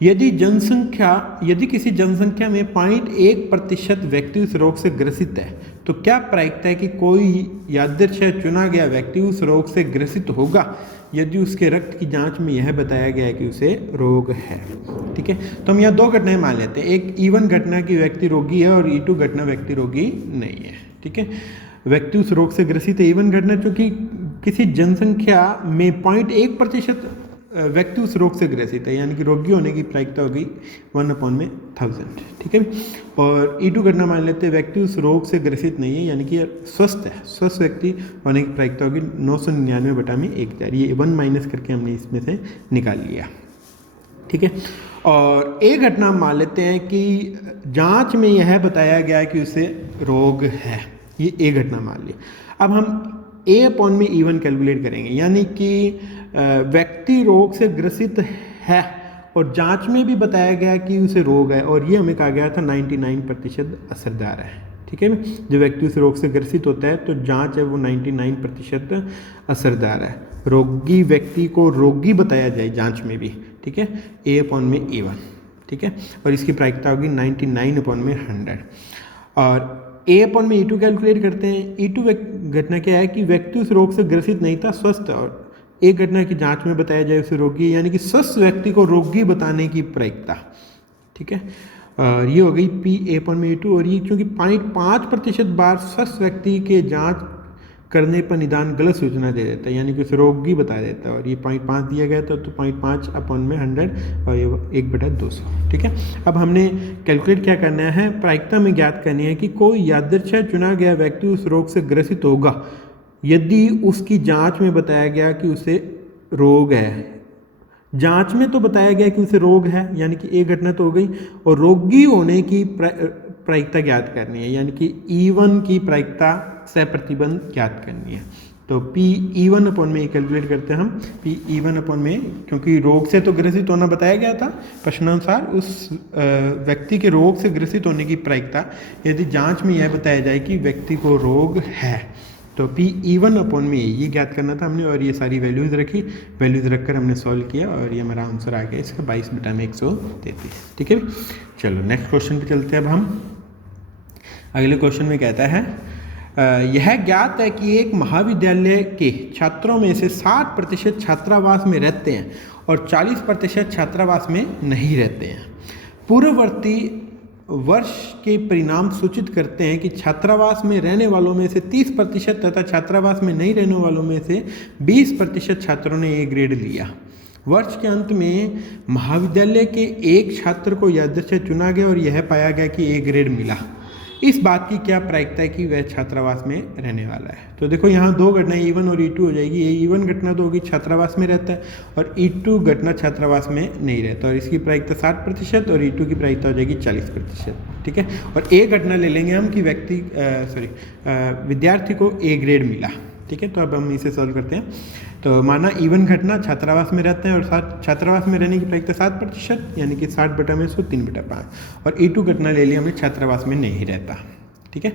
यदि किसी जनसंख्या में 0.1% व्यक्ति उस रोग से ग्रसित है तो क्या प्रायिकता है कि कोई यादृच्छिक चुना गया व्यक्ति उस रोग से ग्रसित होगा यदि उसके रक्त की जांच में यह बताया गया है कि उसे रोग है। ठीक है, तो हम यहाँ दो घटनाएं मान लेते हैं, एक E1 घटना की व्यक्ति रोगी है और E2 घटना व्यक्ति रोगी नहीं है। ठीक है, व्यक्ति उस रोग से ग्रसित है E1 घटना चूंकि किसी जनसंख्या में 0.1% व्यक्ति उस रोग से ग्रसित है, यानी कि रोगी होने की प्रायिकता होगी 1/1000। ठीक है, और E2 घटना मान लेते हैं व्यक्ति उस रोग से ग्रसित नहीं है, यानी कि स्वस्थ है, स्वस्थ व्यक्ति होने की प्रायिकता होगी 999/1000। ये 1 माइनस करके हमने इसमें से निकाल लिया। ठीक है, और ए घटना मान लेते हैं कि जांच में यह बताया गया कि उसे रोग है, ये ए घटना मान ली। अब हम A/E1 कैलकुलेट करेंगे, यानी कि व्यक्ति रोग से ग्रसित है और जांच में भी बताया गया कि उसे रोग है, और ये हमें कहा गया था 99% असरदार है। ठीक है, जो व्यक्ति उस रोग से ग्रसित होता है तो जांच है वो 99% असरदार है। रोगी व्यक्ति को रोगी बताया जाए जांच में भी। ठीक है, A/E1। ठीक है, और इसकी प्रायिकता होगी 99/100। और A/E2 कैलकुलेट करते हैं। E2 घटना क्या है कि व्यक्ति उस रोग से ग्रसित नहीं था, स्वस्थ, और एक घटना की जांच में बताया जाए उसे रोगी, यानी कि स्वस्थ व्यक्ति को रोगी बताने की प्रायिकता। ठीक है, और ये हो गई P/A/E2, और ये चूंकि 0.5% बार स्वस्थ व्यक्ति के जांच करने पर निदान गलत सूचना दे देता है, यानी कि उसे रोगी बता देता है, और ये 0.5 दिया गया था तो 0.5/100 और ये 1/200। ठीक है, अब हमने कैलकुलेट क्या करना है, प्रायिकता में ज्ञात करनी है कि कोई यादृच्छिक चुना गया व्यक्ति उस रोग से ग्रसित होगा यदि उसकी जांच में बताया गया कि उसे रोग है। जांच में तो बताया गया कि उसे रोग है, यानी कि एक घटना तो हो गई, और रोगी होने की प्रायिकता ज्ञात करनी है, यानी कि E1 की प्रायिकता सह प्रतिबंध ज्ञात करनी है। तो P/E1 कैलकुलेट करते हैं हम। P/E1 क्योंकि रोग से तो ग्रसित होना बताया गया था प्रश्नानुसार, उस व्यक्ति के रोग से ग्रसित होने की प्रायिकता यदि जांच में यह बताया जाए कि व्यक्ति को रोग है, तो P/E1 ये ज्ञात करना था हमने, और ये सारी वैल्यूज़ रखी, वैल्यूज़ रखकर हमने सॉल्व किया और ये हमारा आंसर आ गया इसका 22/133। ठीक है, चलो नेक्स्ट क्वेश्चन पे चलते हैं अब हम। अगले क्वेश्चन में कहता है यह ज्ञात है कि एक महाविद्यालय के छात्रों में से 60% छात्रावास में रहते हैं और 40% छात्रावास में नहीं रहते हैं। पूर्ववर्ती वर्ष के परिणाम सूचित करते हैं कि छात्रावास में रहने वालों में से 30% तथा छात्रावास में नहीं रहने वालों में से 20% छात्रों ने ए ग्रेड लिया। वर्ष के अंत में महाविद्यालय के एक छात्र को यादृच्छिक चुना गया और यह पाया गया कि ए ग्रेड मिला। इस बात की क्या प्रायिकता है कि वह छात्रावास में रहने वाला है। तो देखो यहाँ दो घटनाएं E1 और E2 हो जाएगी। ये E1 घटना तो होगी छात्रावास में रहता है, और E2 घटना छात्रावास में नहीं रहता, और इसकी प्रायिकता 60% और E2 की प्रायिकता हो जाएगी 40%। ठीक है, और एक घटना ले लेंगे हम कि विद्यार्थी को ए ग्रेड मिला। ठीक है, तो अब हम इसे सॉल्व करते हैं। तो माना E1 घटना छात्रावास में रहते हैं और छात्रावास में रहने की प्रायिकता 7%, यानी कि 60/100 3/5, और E2 घटना ले लिया हमने छात्रावास में नहीं रहता। ठीक है,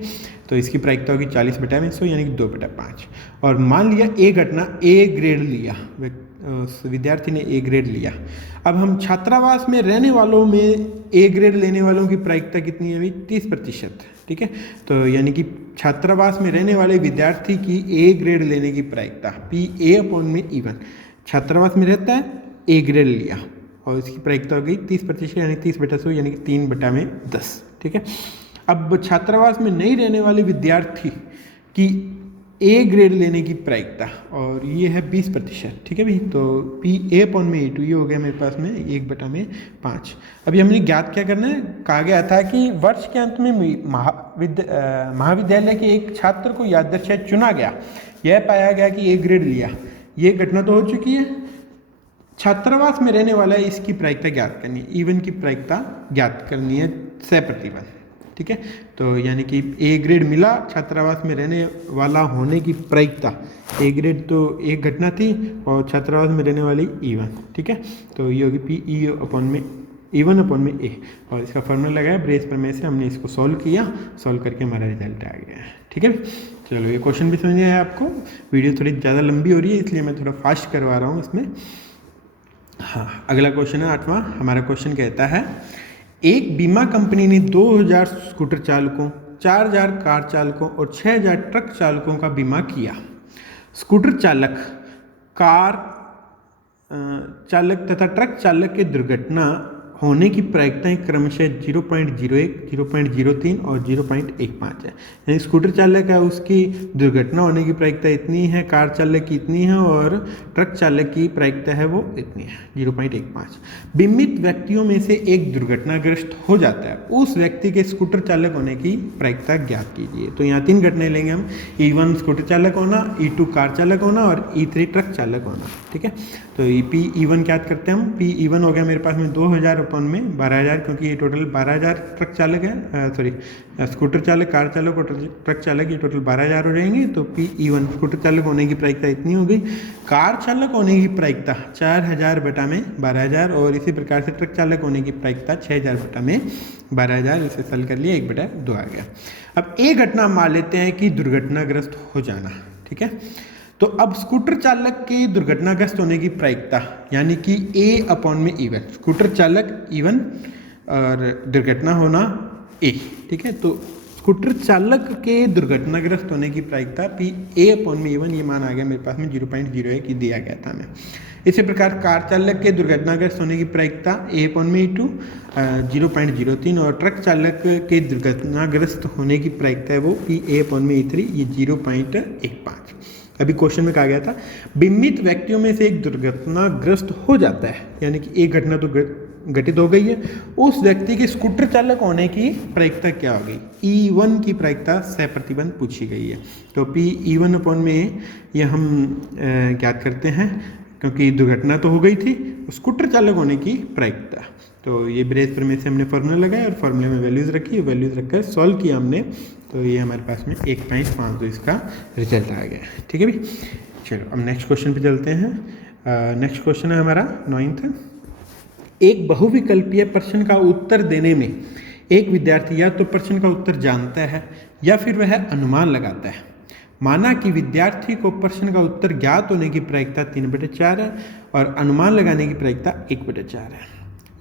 तो इसकी प्रायिकता होगी 40/100, यानी कि 2/5। और मान लिया ए घटना ए ग्रेड लिया, विद्यार्थी ने ए ग्रेड लिया। अब हम छात्रावास में रहने वालों में ए ग्रेड लेने वालों की प्रायिकता कितनी है भाई, 30%। ठीक है, तो यानी कि छात्रावास में रहने वाले विद्यार्थी की ए ग्रेड लेने की प्रायिकता P/A/E1, छात्रावास में रहता है, ए ग्रेड लिया, और इसकी प्रायिकता हो गई 30%, यानी 30/100, यानी कि 3/10। ठीक है, अब छात्रावास में नहीं रहने वाले विद्यार्थी की ए ग्रेड लेने की प्रायिकता, और ये है 20%, ठीक है भाई। तो पी ए अपॉन में ए टू, ये हो गया मेरे पास में 1/5। अभी हमने ज्ञात क्या करना है, कहा गया था कि वर्ष के अंत में महाविद्यालय के एक छात्र को यादृच्छिक चुना गया, यह पाया गया कि ए ग्रेड लिया। ये घटना तो हो चुकी है। छात्रावास में रहने वाला है, इसकी प्रायिकता ज्ञात करनी है, इवन की प्रायिकता ज्ञात करनी है सहप्रतिबंध, ठीक है। तो यानी कि ए ग्रेड मिला, छात्रावास में रहने वाला होने की प्रायिकता, ए ग्रेड तो एक घटना थी और छात्रावास में रहने वाली E1, ठीक है। तो ये होगी पी ई अपॉन में E1 अपॉन में ए, और इसका फॉर्मूला लगाया ब्रेस प्रमेय से, हमने इसको सॉल्व किया, सॉल्व करके हमारा रिजल्ट आ गया है, ठीक है। चलो ये क्वेश्चन भी समझ में आया आपको। वीडियो थोड़ी ज़्यादा लंबी हो रही है इसलिए मैं थोड़ा फास्ट करवा रहा हूँ इसमें। हाँ, अगला क्वेश्चन है 8वां। हमारा क्वेश्चन कहता है, एक बीमा कंपनी ने 2000 स्कूटर चालकों, 4000 कार चालकों और 6000 ट्रक चालकों का बीमा किया। स्कूटर चालक, कार चालक तथा ट्रक चालक के दुर्घटना होने की प्रायिकताएं क्रमशः 0.01, 0.03 और 0.15 है। यानी स्कूटर चालक है उसकी दुर्घटना होने की प्रायिकता इतनी है, कार चालक की इतनी है और ट्रक चालक की प्रायिकता है वो इतनी है 0.15। बीमित व्यक्तियों में से एक दुर्घटनाग्रस्त हो जाता है, उस व्यक्ति के स्कूटर चालक होने की प्रायिकता ज्ञात कीजिए। तो यहाँ 3 घटनाएं लेंगे हम, E1 स्कूटर चालक होना, E2 कार चालक होना और E3 ट्रक चालक होना, ठीक है। तो पी E1 ज्ञात करते हैं हम। पी E1 हो गया मेरे पास में 2000 अपन में 12000, क्योंकि ये टोटल 12000 ट्रक चालक है, सॉरी स्कूटर चालक, कार चालक और ट्रक चालक, ये टोटल 12000 हो जाएंगे। तो पी E1 स्कूटर चालक होने की प्रायिकता इतनी हो गई। कार चालक होने की प्रायिकता 4000 बटा में 12000, और इसी प्रकार से ट्रक चालक होने की प्रायिकता 6000 बटा में 12000, इसे सल कर लिया 1/2 आ गया। अब एक घटना मान लेते हैं कि दुर्घटनाग्रस्त हो जाना, ठीक है। तो अब स्कूटर चालक के दुर्घटनाग्रस्त होने की प्रायिकता यानी कि A अपॉन में E1, स्कूटर चालक E1 और दुर्घटना होना A, ठीक है। तो स्कूटर चालक के दुर्घटनाग्रस्त होने की प्रायिकता पी A अपॉन में E1, ये मान आ गया मेरे पास में 0.01 दिया गया था हमें। इसी प्रकार कार चालक के दुर्घटनाग्रस्त होने की प्रायिकता A अपॉन में E2 0.03, और ट्रक चालक के दुर्घटनाग्रस्त होने की प्रायिकता है वो पी A अपॉन में E3, ये 0.15। अभी क्वेश्चन में कहा गया था बीमित व्यक्तियों में से एक दुर्घटनाग्रस्त हो जाता है, यानी कि एक घटना तो घटित हो गई है, उस व्यक्ति के स्कूटर चालक होने की प्रायिकता क्या हो गई, E1 की प्रायिकता सहप्रतिबंध पूछी गई है। तो पी E1 अपॉन में ये हम ज्ञात करते हैं, क्योंकि दुर्घटना तो हो गई थी, स्कूटर चालक होने की प्रायिकता। तो ये ब्रेस प्रमेय से हमने फॉर्मूला लगाया और फॉर्मूले में वैल्यूज़ रखी, वैल्यूज़ रखकर सॉल्व किया हमने, तो ये हमारे पास में 1.5 तो इसका रिजल्ट आ गया, ठीक है भाई। चलो अब नेक्स्ट क्वेश्चन पे चलते हैं। नेक्स्ट क्वेश्चन है हमारा 9th। एक बहुविकल्पीय प्रश्न का उत्तर देने में एक विद्यार्थी या तो प्रश्न का उत्तर जानता है या फिर वह अनुमान लगाता है। माना कि विद्यार्थी को प्रश्न का उत्तर ज्ञात होने की प्रायिकता 3/4 है और अनुमान लगाने की प्रायिकता 1/4 है।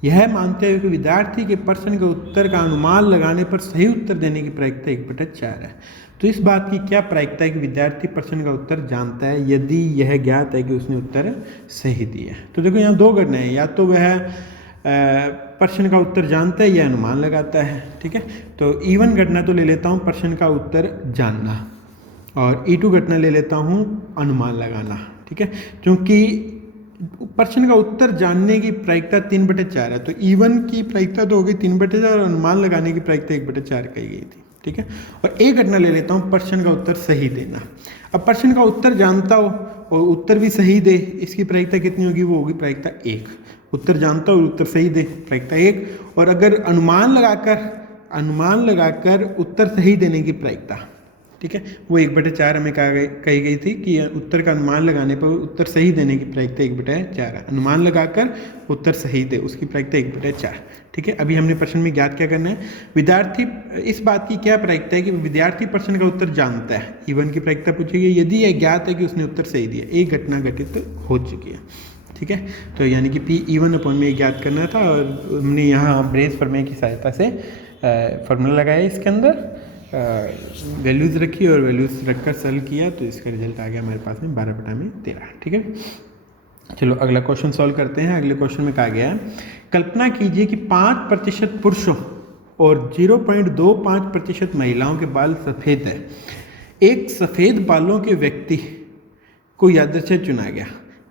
यह मानते हुए कि विद्यार्थी के प्रश्न के उत्तर का अनुमान लगाने पर सही उत्तर देने की प्रायिकता 1/4 है, तो इस बात की क्या प्रायिकता है कि विद्यार्थी प्रश्न का उत्तर जानता है यदि यह ज्ञात है कि उसने उत्तर सही दिया है। तो देखो यहाँ 2 घटनाएं, या तो वह प्रश्न का उत्तर जानता है या अनुमान लगाता है, ठीक है। तो E1 घटना तो ले लेता हूँ प्रश्न का उत्तर जानना, और E2 घटना ले लेता हूँ अनुमान लगाना, ठीक है। क्योंकि प्रश्न का उत्तर जानने की प्रायिकता 3/4 है, तो E1 की प्रायिकता तो हो गई 3/4 और अनुमान लगाने की प्रायिकता 1/4 कही गई थी, ठीक है। और एक घटना ले लेता हूँ प्रश्न का उत्तर सही देना। अब प्रश्न का उत्तर जानता हो और उत्तर भी सही दे, इसकी प्रायिकता कितनी होगी, वो होगी प्रायिकता 1। उत्तर जानता हो और उत्तर सही दे, प्रायिकता 1। और अगर अनुमान लगाकर उत्तर सही देने की प्रायिकता, ठीक है, वो 1/4 हमें कही गई थी कि उत्तर का अनुमान लगाने पर उत्तर सही देने की प्रायिकता 1/4 है। अनुमान लगाकर उत्तर सही दे उसकी प्रायिकता 1/4, ठीक है। अभी हमने प्रश्न में ज्ञात क्या करना है, विद्यार्थी, इस बात की क्या प्रायिकता है कि विद्यार्थी प्रश्न का उत्तर जानता है, E1 की प्रायिकता पूछी गई यदि यह ज्ञात है कि उसने उत्तर सही दिया, एक घटना घटित हो चुकी है, ठीक है। तो यानी कि पी E1 अपॉन में ज्ञात करना था, और हमने यहाँ ब्रेस प्रमेय की सहायता से फॉर्मूला लगाया, इसके अंदर वैल्यूज़ रखी और वैल्यूज़ रखकर सॉल्व किया, तो इसका रिजल्ट आ गया हमारे पास में 12/13, ठीक है। चलो अगला क्वेश्चन सॉल्व करते हैं। अगले क्वेश्चन में कहा गया है, कल्पना कीजिए कि 5% पुरुषों और 0.25% महिलाओं के बाल सफ़ेद है। एक सफ़ेद बालों के व्यक्ति को यादृच्छिक चुना गया,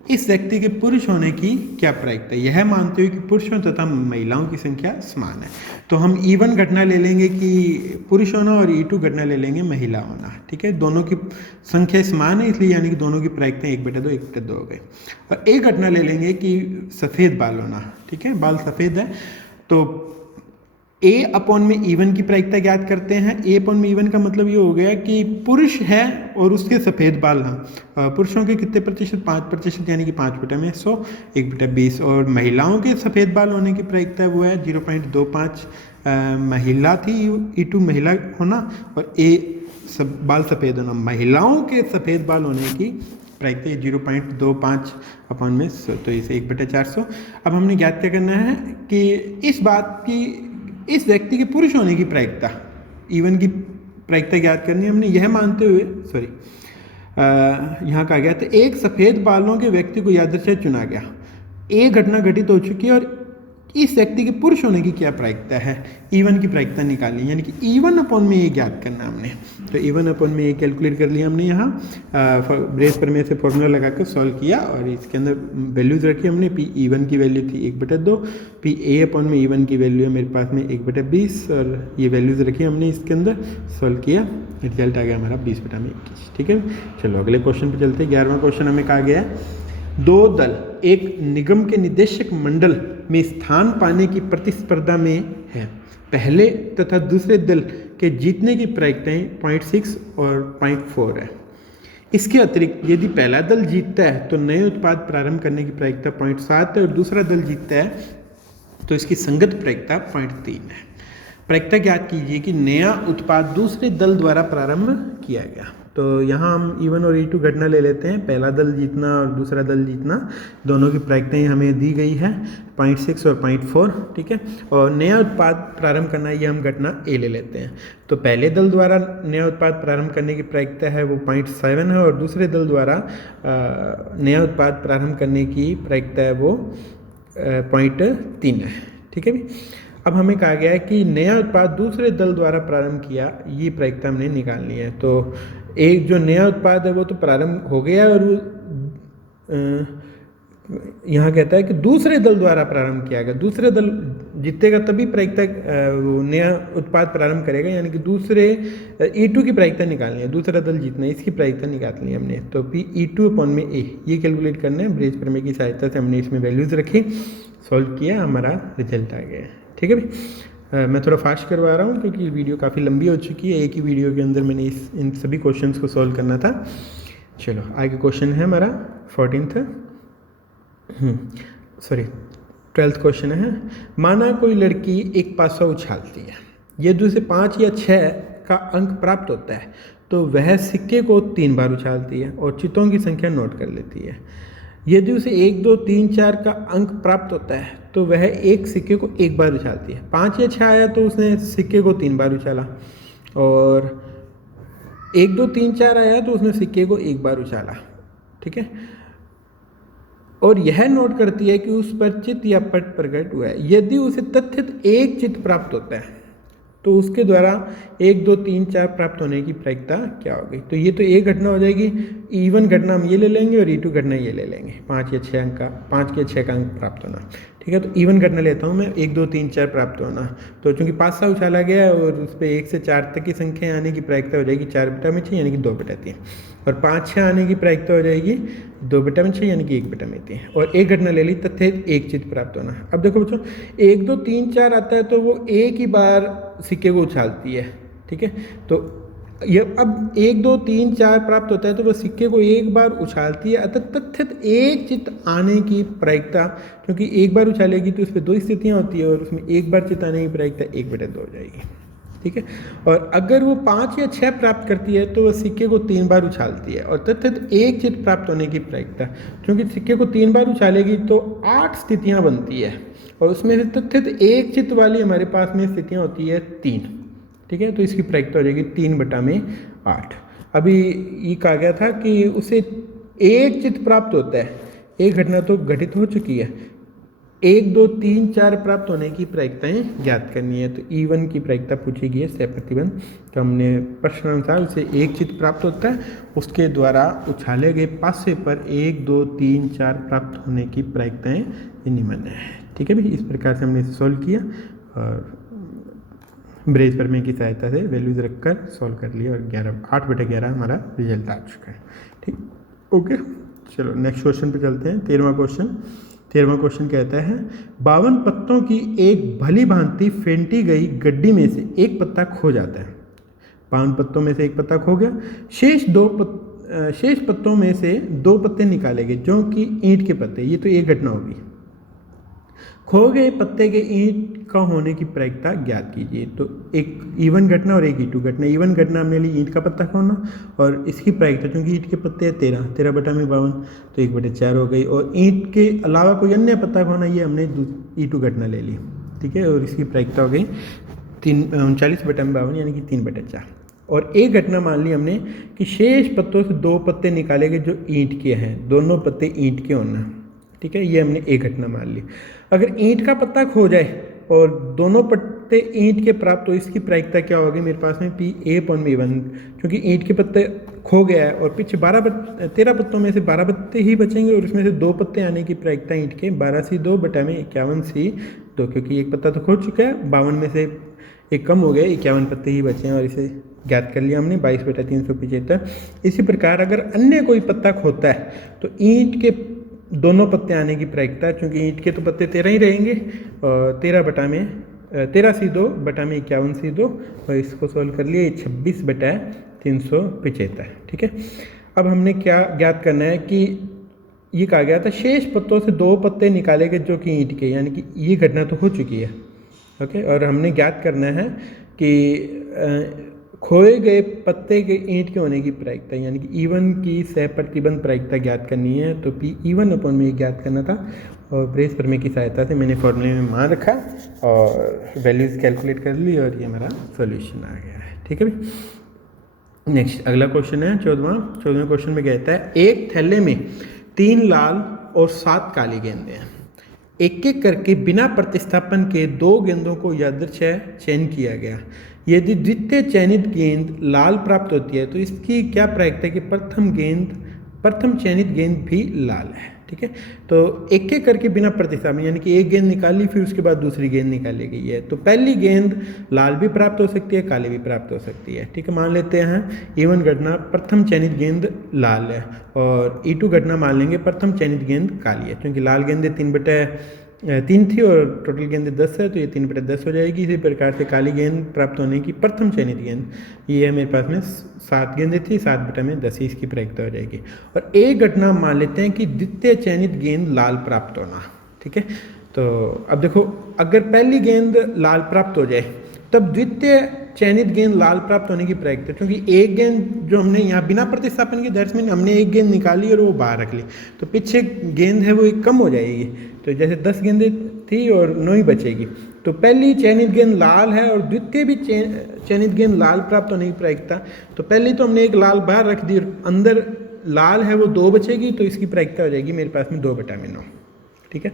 इस व्यक्ति के पुरुष होने की क्या प्रायिकता है? यह मानते हुए कि पुरुषों तथा महिलाओं की संख्या समान है। तो हम E1 घटना ले लेंगे कि पुरुष होना और E2 घटना ले लेंगे महिला होना। ठीक है, दोनों की संख्या समान है, इसलिए यानी कि दोनों की प्रायिकता 1/2 1/2 हो गई। और एक घटना ले लेंगे कि सफ़ेद बाल होना। ठीक है, बाल सफ़ेद है, तो A/E1 की प्रायिकता ज्ञात करते हैं। A/E1 का मतलब ये हो गया कि पुरुष है और उसके सफ़ेद बाल हैं। पुरुषों के कितने प्रतिशत? 5%, यानी कि 5/100 1/20। और महिलाओं के सफ़ेद बाल होने की प्रायिकता वो है 0.25। महिला थी E2 महिला होना और बाल सफ़ेद होना। महिलाओं के सफ़ेद बाल होने की प्रायिकता 0.25/100, तो इसे 1/400। अब हमने ज्ञात क्या करना है कि इस व्यक्ति के पुरुष होने की प्रायिकता E1 की प्रायिकता ज्ञात करनी है हमने, यह मानते हुए यहाँ कहा गया था एक सफ़ेद बालों के व्यक्ति को यादृच्छिक चुना गया, एक घटना घटित हो चुकी है और इस व्यक्ति के पुरुष होने की क्या प्रायिकता है? E1 की प्रायिकता निकाली, यानी कि E1/A ज्ञात करना हमने। तो E1/A कैलकुलेट कर लिया हमने यहाँ ब्रेस प्रमेय से फॉर्मूला लगाकर सॉल्व किया और इसके अंदर वैल्यूज़ रखी हमने। E1 की वैल्यू थी 1/2, A/E1 की वैल्यू है मेरे पास में 1/20 और ये वैल्यूज़ रखी हमने इसके अंदर, सॉल्व किया, रिजल्ट आ गया हमारा 20/21। ठीक है, चलो अगले क्वेश्चन पर चलते हैं। 11वां क्वेश्चन हमें कहा गया है दो दल एक निगम के निदेशक मंडल में स्थान पाने की प्रतिस्पर्धा में है। पहले तथा दूसरे दल के जीतने की प्रायिकताएं 0.6 और 0.4 है। इसके अतिरिक्त यदि पहला दल जीतता है तो नए उत्पाद प्रारंभ करने की प्रायिकता 0.7 है और दूसरा दल जीतता है तो इसकी संगत प्रायिकता 0.3 है। प्रायिकता ज्ञात कीजिए कि नया उत्पाद दूसरे दल द्वारा प्रारंभ किया गया। तो यहाँ हम E1 और E2 घटना ले लेते हैं। पहला दल जीतना और दूसरा दल जीतना, दोनों की प्रायिकताएं हमें दी गई है 0.6 और 0.4। ठीक है, और नया उत्पाद प्रारंभ करना, ये हम घटना A ले लेते हैं। तो पहले दल द्वारा नया उत्पाद प्रारंभ करने की प्रायिकता है वो 0.7 है और दूसरे दल द्वारा नया उत्पाद प्रारंभ करने की प्रायिकता है वो 0.3 है। ठीक है भी, अब हमें कहा गया है कि नया उत्पाद दूसरे दल द्वारा प्रारंभ किया, ये प्रायिकता हमने निकालनी है। तो एक जो नया उत्पाद है वो तो प्रारंभ हो गया और यहाँ कहता है कि दूसरे दल द्वारा प्रारंभ किया गया। दूसरे दल जीतेगा तभी प्रायिकता वो नया उत्पाद प्रारंभ करेगा, यानी कि दूसरे E2 की प्रायिकता निकालनी है, दूसरा दल जीतना है, इसकी प्रायिकता निकालनी है हमने। तो E2/A ये कैलकुलेट करना है। ब्रेस प्रमेय की सहायता से हमने इसमें वैल्यूज़ रखी, सॉल्व किया, हमारा रिजल्ट आ गया। ठीक है भाई, मैं थोड़ा फास्ट करवा रहा हूँ क्योंकि वीडियो काफ़ी लंबी हो चुकी है। एक ही वीडियो के अंदर मैंने इन सभी क्वेश्चंस को सॉल्व करना था। चलो आगे क्वेश्चन है हमारा 12th क्वेश्चन है। माना कोई लड़की एक पासा उछालती है, यदि उसे 5 या 6 का अंक प्राप्त होता है तो वह सिक्के को 3 बार उछालती है और चितों की संख्या नोट कर लेती है। यदि उसे 1 2 3 4 का अंक प्राप्त होता है तो वह एक सिक्के को 1 बार उछालती है। 5 या 6 आया तो उसने सिक्के को 3 बार उछाला, और 1 2 3 4 आया तो उसने सिक्के को 1 बार उछाला। ठीक है, और यह नोट करती है कि उस पर चित या पट प्रकट हुआ है। यदि उसे तथ्यत एक चित प्राप्त होता है तो उसके द्वारा 1 2 3 4 प्राप्त होने की प्रायिकता क्या होगी? तो ये तो एक घटना हो जाएगी। E1 घटना हम ये ले लेंगे और E2 घटना ये ले लेंगे, 5 या 6 अंक का, 5 या 6 का अंक प्राप्त होना। ठीक है, तो E1 घटना लेता हूँ मैं, 1 2 3 4 प्राप्त होना। तो चूंकि 5 सा उछाला गया और उस पर 1 से 4 तक की संख्या आने की प्रायिकता हो जाएगी 4/6 यानी कि 2/3, और 5 6 आने की प्रायिकता हो जाएगी 2/6 यानी कि 1/3, और एक घटना ले ली तथ्य एक चित प्राप्त होना। अब देखो बच्चों, 1 2 3 4 आता है तो वो एक ही बार सिक्के को उछालती है। ठीक है, तो ये अब 1 2 3 4 प्राप्त होता है तो वह सिक्के को एक बार उछालती है, अतः तथ्यत एक चित आने की प्रायिकता, क्योंकि एक बार उछालेगी तो उस पर 2 स्थितियाँ होती है और उसमें एक बार चित आने की प्रायिकता 1/2 हो जाएगी। ठीक है, और अगर वो 5 या 6 प्राप्त करती है तो वह सिक्के को 3 बार उछालती है, और तथ्यत एक चित प्राप्त होने की प्रायिकता, क्योंकि सिक्के को 3 बार उछालेगी तो 8 स्थितियाँ बनती है, और उसमें से तथ्यत एक चित वाली हमारे पास में स्थितियाँ होती है 3। ठीक है, तो इसकी प्रायिकता हो जाएगी 3/8। अभी ये कहा गया था कि उसे एक चित प्राप्त होता है, एक घटना तो घटित हो चुकी है, 1 2 3 4 प्राप्त होने की प्रायिकताएं ज्ञात करनी है। तो E1 की प्रायिकता पूछी गई है सह प्रतिबंध, तो हमने प्रश्नानुसार उसे एक चित्त प्राप्त होता है, उसके द्वारा उछाले गए पासे पर 1 2 3 4 प्राप्त होने की प्रायिकताएं निम्न है। ठीक है भाई, इस प्रकार से हमने इसे सॉल्व किया और ब्रेज प्रमेय की सहायता से वैल्यूज रखकर सॉल्व कर लिया और 8/11 हमारा रिजल्ट आ चुका है। ठीक, ओके, चलो नेक्स्ट क्वेश्चन पे चलते हैं। 13वां क्वेश्चन कहता है 52 पत्तों की एक भली भांति फेंटी गई गड्डी में से एक पत्ता खो जाता है। 52 पत्तों में से एक पत्ता खो गया, शेष पत्तों में से 2 पत्ते निकाले गए जो कि ईंट के पत्ते। ये तो एक घटना होगी। खो गए पत्ते के ईंट का होने की प्रायिकता ज्ञात कीजिए। तो एक E1 घटना और एक E2 घटना। E1 घटना हमने ली ईंट का पत्ता खोना और इसकी प्रायिकता क्योंकि ईंट के पत्ते 13/52 तो 1/4 हो गई, और ईंट के अलावा कोई अन्य पत्ता खोना ये हमने E2 घटना ले ली। ठीक है, और इसकी प्रायिकता हो गई 39/52 यानी कि 3/4। और एक घटना मान ली हमने कि शेष पत्तों से 2 पत्ते निकाले गए जो ईंट के हैं, दोनों पत्ते ईंट के होना। ठीक है, ये हमने एक घटना मान ली। अगर ईंट का पत्ता खो जाए और दोनों पत्ते ईंट के प्राप्त हो, इसकी प्रायिकता क्या होगी मेरे पास में PA/1, क्योंकि ईंट के पत्ते खो गया है और पीछे 13 पत्तों में से 12 पत्ते ही बचेंगे और इसमें से 2 पत्ते आने की प्रायिकता ईंट के 12C2/51C2, क्योंकि एक पत्ता तो खो चुका है, 52 में से एक कम हो गया, 51 पत्ते ही बचे हैं और इसे ज्ञात कर लिया हमने 22/375। इसी प्रकार अगर अन्य कोई पत्ता खोता है तो ईंट के दोनों पत्ते आने की प्रायिकता, क्योंकि ईंट के तो पत्ते 13 ही रहेंगे, और 13C2/51C2 और इसको सॉल्व कर लिया 26/375। ठीक है, अब हमने क्या ज्ञात करना है कि ये कहा गया था शेष पत्तों से 2 पत्ते निकाले गए जो कि ईंट के, यानी कि ये घटना तो हो चुकी है। ओके, और हमने ज्ञात करना है कि खोए गए पत्ते के ईंट के होने की प्रायिकता, यानी कि E1 की सह प्रतिबंध प्रायिकता ज्ञात करनी है। तो PE1/में ज्ञात करना था और ब्रेज प्रमेय की सहायता से मैंने फॉर्मूले में मान रखा और वैल्यूज कैलकुलेट कर ली और ये हमारा सॉल्यूशन आ गया है। ठीक है भाई, नेक्स्ट अगला क्वेश्चन है 14वें क्वेश्चन में कहता है एक थैले में 3 लाल और 7 काली गेंदें हैं। एक एक करके बिना प्रतिस्थापन के 2 गेंदों को यादृच्छिक चयन किया गया। यदि द्वितीय चयनित गेंद लाल प्राप्त होती है तो इसकी क्या प्रायिकता है कि प्रथम चयनित गेंद भी लाल है। ठीक है, तो एक एक करके बिना प्रतिस्थापन, यानी कि एक गेंद निकाली फिर उसके बाद दूसरी गेंद निकाली गई है, तो पहली गेंद लाल भी प्राप्त हो सकती है, काली भी प्राप्त हो सकती है। ठीक है, मान लेते हैं E1 घटना प्रथम चयनित गेंद लाल है और E2 घटना मान लेंगे प्रथम चयनित गेंद काली है, क्योंकि लाल गेंदें 3/3 थी और टोटल गेंदें 10 है तो ये 3/10 हो जाएगी। इसी प्रकार से काली गेंद प्राप्त होने की प्रथम चयनित गेंद, ये है मेरे पास में 7 गेंदें थी, 7/10 इसकी प्रायिकता हो जाएगी। और एक घटना मान लेते हैं कि द्वितीय चयनित गेंद लाल प्राप्त होना। ठीक है, तो अब देखो अगर पहली गेंद लाल प्राप्त हो जाए तब द्वितीय चयनित गेंद लाल प्राप्त होने की प्रायिकता, क्योंकि एक गेंद जो हमने यहाँ बिना प्रतिस्थापन के दर्ज में हमने एक गेंद निकाली और वो बाहर रख ली, तो पीछे गेंद है वो एक कम हो जाएगी, तो जैसे 10 गेंदें थी और 9 ही बचेगी। तो पहली चयनित गेंद लाल है और द्वितीय भी चयनित गेंद लाल प्राप्त होने की प्रायिकता, तो पहली तो हमने एक लाल बाहर रख दी, अंदर लाल है वो 2 बचेगी, तो इसकी प्रायिकता हो जाएगी मेरे पास में 2/9। ठीक है,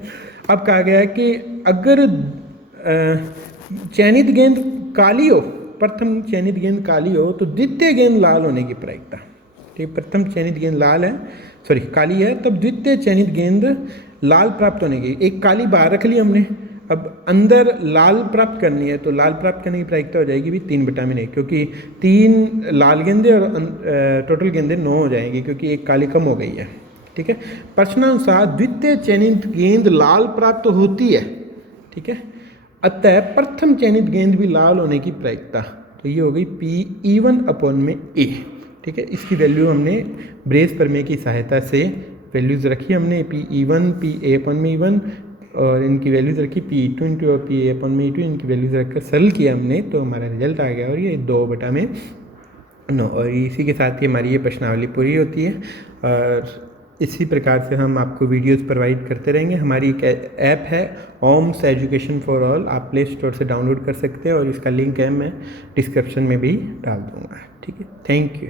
अब कहा गया है कि अगर चयनित गेंद काली हो, प्रथम चयनित गेंद काली हो तो द्वितीय गेंद लाल होने की प्रायिकता। ठीक, प्रथम चयनित गेंद काली है तब द्वितीय चयनित गेंद लाल प्राप्त होने की, एक काली बाहर रख ली हमने, अब अंदर लाल प्राप्त करनी है, तो लाल प्राप्त करने की प्रायिकता हो जाएगी भी 3/9, क्योंकि 3 लाल गेंदें और टोटल गेंदें 9 हो जाएंगी क्योंकि एक काली कम हो गई है। ठीक है, प्रश्नानुसार द्वितीय चयनित गेंद लाल प्राप्त होती है। ठीक है, अतः प्रथम चयनित गेंद भी लाल होने की प्रायिकता, तो ये हो गई PE1/A। ठीक है, इसकी वैल्यू हमने ब्रेज प्रमेय की सहायता से वैल्यूज़ रखी हमने PE1 PA/E1 और इनकी वैल्यूज़ रखी PE2 और PA/E2, इनकी वैल्यूज़ रखकर सरल किया हमने, तो हमारा रिजल्ट आ गया और ये 2/9। और इसी के साथ ही हमारी ये प्रश्नावली पूरी होती है और इसी प्रकार से हम आपको वीडियोस प्रोवाइड करते रहेंगे। हमारी एक ऐप है OMS एजुकेशन फॉर ऑल, आप प्ले स्टोर से डाउनलोड कर सकते हैं और इसका लिंक है मैं डिस्क्रिप्शन में भी डाल दूँगा। ठीक है, थैंक यू।